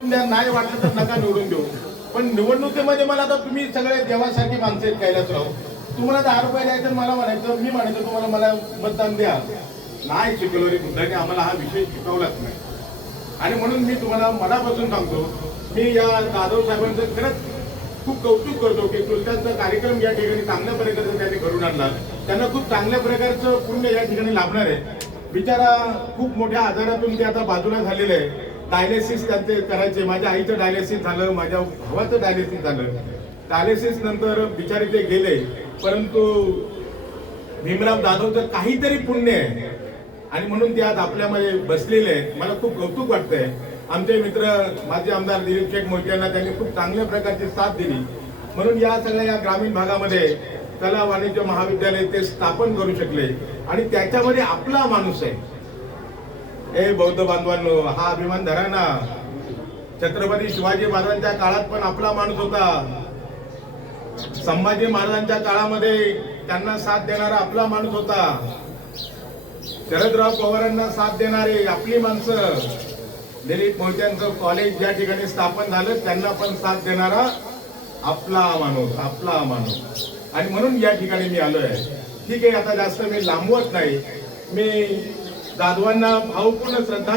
नाही वाटलं तर नका निवडून देऊ, पण निवडणुकीमध्ये मला आता तुम्ही सगळे देवासारखी माणसं आहेत कैलासराव. तुम्हाला 10 रुपये द्यायचं मला म्हणायचं, मी म्हणायचं तुम्हाला मला मतदान द्या. नाही शिकवलं रे बुद्धाने आम्हाला हा विषय शिकवलाच नाही. आणि म्हणून मी तुम्हाला मनापासून सांगतो, मी या जाधव साहेबांचं खरंच खूप कौतुक करतो की तुलत्यांचा कार्यक्रम या ठिकाणी चांगल्या प्रकारचं त्यांनी घडून आणला. त्यांना खूप चांगल्या प्रकारचं पुण्य या ठिकाणी लाभणार आहे. बिचारा खूप मोठ्या आजारातून ते आता बाजूला झालेले आहे. डायलिसिस त्यांचे करायचे. माझ्या आईचं डायलिसिस झालं, माझ्या भावाचं डायलिसिस झालं. डायलिसिस नंतर बिचारे ते गेले, परंतु भीमराव जाधवचं काहीतरी पुण्य आहे आणि म्हणून ते आज आपल्यामध्ये बसलेले आहेत. मला खूप कौतुक वाटतंय. आमचे मित्र माजी आमदार दिलीप शेठ मोहिते यांना त्यांनी खूप चांगल्या प्रकारची साथ दिली, म्हणून या सगळ्या या ग्रामीण भागामध्ये कला वाणिज्य महाविद्यालय ते स्थापन करू शकले. आणि त्याच्यामध्ये आपला माणूस आहे. हे बौद्ध बांधवांनो, हा अभिमान धरा ना. छत्रपती शिवाजी महाराजांच्या काळात पण आपला माणूस होता. संभाजी महाराजांच्या काळामध्ये त्यांना साथ देणारा आपला माणूस होता. शरदराव पवारांना साथ देणारे आपली माणसं. दिलीप मोहित्यांचं कॉलेज ज्या ठिकाणी स्थापन झालं त्यांना पण साथ देणारा आपला माणूस, आपला माणूस. आणि म्हणून या ठिकाणी मी आलोय. ठीक आहे, आता जास्त मी लांबवत नाही. मी जाधवांना भावपूर्ण श्रद्धा